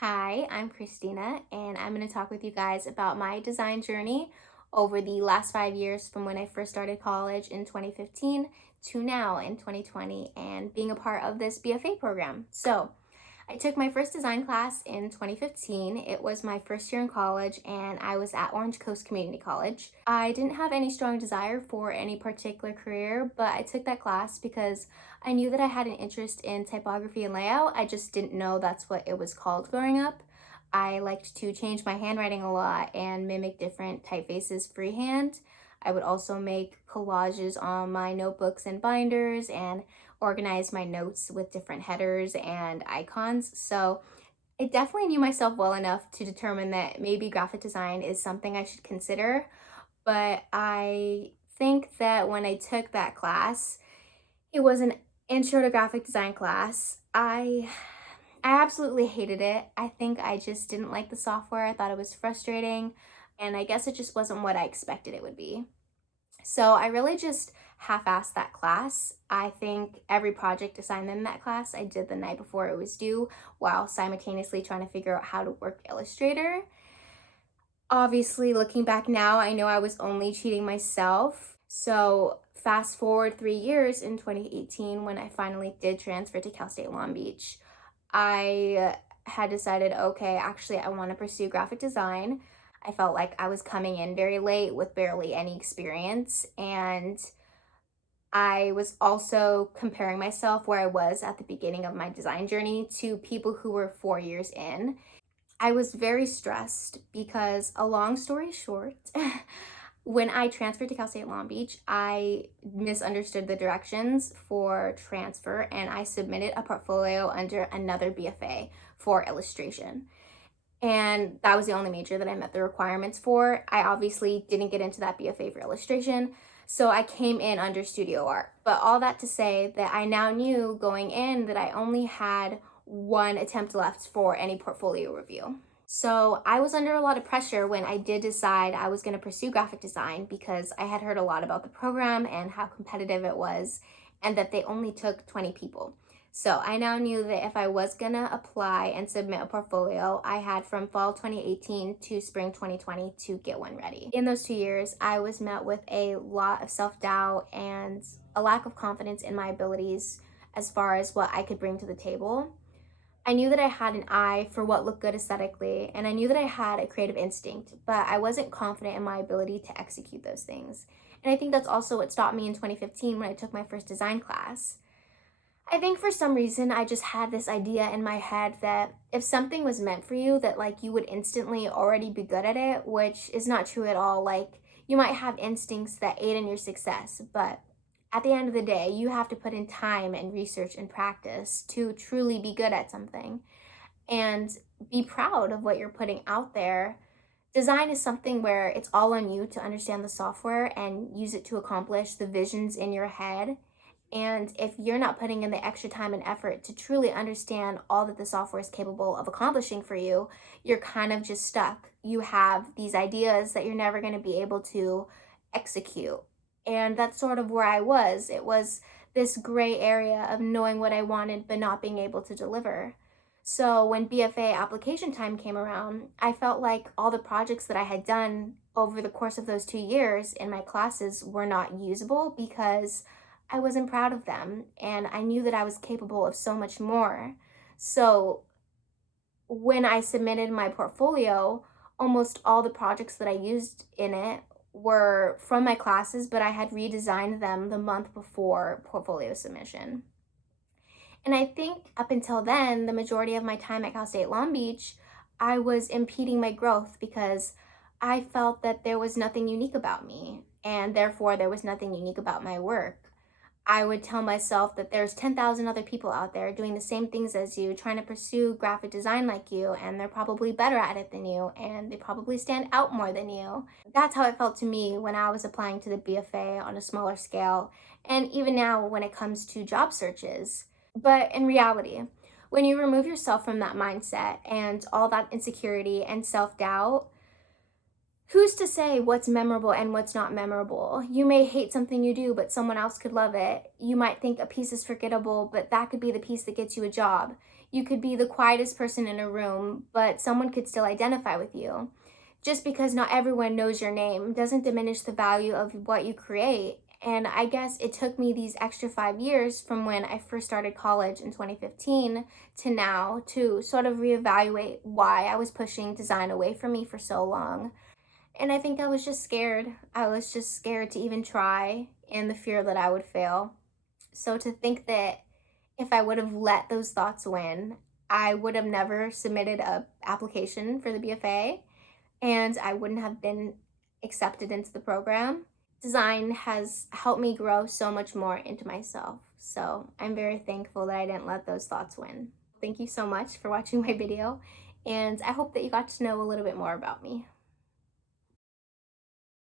Hi, I'm Kristina, and I'm going to talk with you guys about my design journey over the last 5 years from when I first started college in 2015 to now in 2020 and being a part of this BFA program. I took my first design class in 2015. It was my first year in college, and I was at Orange Coast Community College. I didn't have any strong desire for any particular career, but I took that class because I knew that I had an interest in typography and layout. I just didn't know that's what it was called growing up. I liked to change my handwriting a lot and mimic different typefaces freehand. I would also make collages on my notebooks and binders and organize my notes with different headers and icons. So I definitely knew myself well enough to determine that maybe graphic design is something I should consider. But I think that when I took that class, it was an intro to graphic design class. I absolutely hated it. I think I just didn't like the software. I thought it was frustrating, and I guess it just wasn't what I expected it would be. So I really just half-assed that class. I think every project assigned in that class I did the night before it was due while simultaneously trying to figure out how to work Illustrator. Obviously, looking back now, I know I was only cheating myself. So fast forward 3 years in 2018 when I finally did transfer to Cal State Long Beach. I had decided, okay, actually, I want to pursue graphic design. I felt like I was coming in very late with barely any experience, and I was also comparing myself where I was at the beginning of my design journey to people who were 4 years in. I was very stressed because, a long story short, when I transferred to Cal State Long Beach, I misunderstood the directions for transfer and I submitted a portfolio under another BFA for illustration. And that was the only major that I met the requirements for. I obviously didn't get into that BFA for illustration, so I came in under studio art. But all that to say that I now knew going in that I only had one attempt left for any portfolio review. So I was under a lot of pressure when I did decide I was going to pursue graphic design because I had heard a lot about the program and how competitive it was, and that they only took 20 people. So I now knew that if I was gonna apply and submit a portfolio, I had from fall 2018 to spring 2020 to get one ready. In those 2 years, I was met with a lot of self-doubt and a lack of confidence in my abilities as far as what I could bring to the table. I knew that I had an eye for what looked good aesthetically, and I knew that I had a creative instinct, but I wasn't confident in my ability to execute those things. And I think that's also what stopped me in 2015 when I took my first design class. I think for some reason I just had this idea in my head that if something was meant for you, that like you would instantly already be good at it, which is not true at all. Like you might have instincts that aid in your success, but at the end of the day, you have to put in time and research and practice to truly be good at something and be proud of what you're putting out there. Design is something where it's all on you to understand the software and use it to accomplish the visions in your head. And if you're not putting in the extra time and effort to truly understand all that the software is capable of accomplishing for you, you're kind of just stuck. You have these ideas that you're never going to be able to execute. And that's sort of where I was. It was this gray area of knowing what I wanted but not being able to deliver. So when BFA application time came around, I felt like all the projects that I had done over the course of those 2 years in my classes were not usable because I wasn't proud of them, and I knew that I was capable of so much more. So when I submitted my portfolio, almost all the projects that I used in it were from my classes, but I had redesigned them the month before portfolio submission. And I think up until then, the majority of my time at Cal State Long Beach, I was impeding my growth because I felt that there was nothing unique about me, and therefore there was nothing unique about my work. I would tell myself that there's 10,000 other people out there doing the same things as you, trying to pursue graphic design like you, and they're probably better at it than you, and they probably stand out more than you. That's how it felt to me when I was applying to the BFA on a smaller scale, and even now when it comes to job searches. But in reality, when you remove yourself from that mindset and all that insecurity and self doubt, who's to say what's memorable and what's not memorable? You may hate something you do, but someone else could love it. You might think a piece is forgettable, but that could be the piece that gets you a job. You could be the quietest person in a room, but someone could still identify with you. Just because not everyone knows your name doesn't diminish the value of what you create. And I guess it took me these extra 5 years from when I first started college in 2015 to now to sort of reevaluate why I was pushing design away from me for so long. And I think I was just scared. I was just scared to even try, and the fear that I would fail. So to think that if I would have let those thoughts win, I would have never submitted a application for the BFA, and I wouldn't have been accepted into the program. Design has helped me grow so much more into myself. So I'm very thankful that I didn't let those thoughts win. Thank you so much for watching my video, and I hope that you got to know a little bit more about me.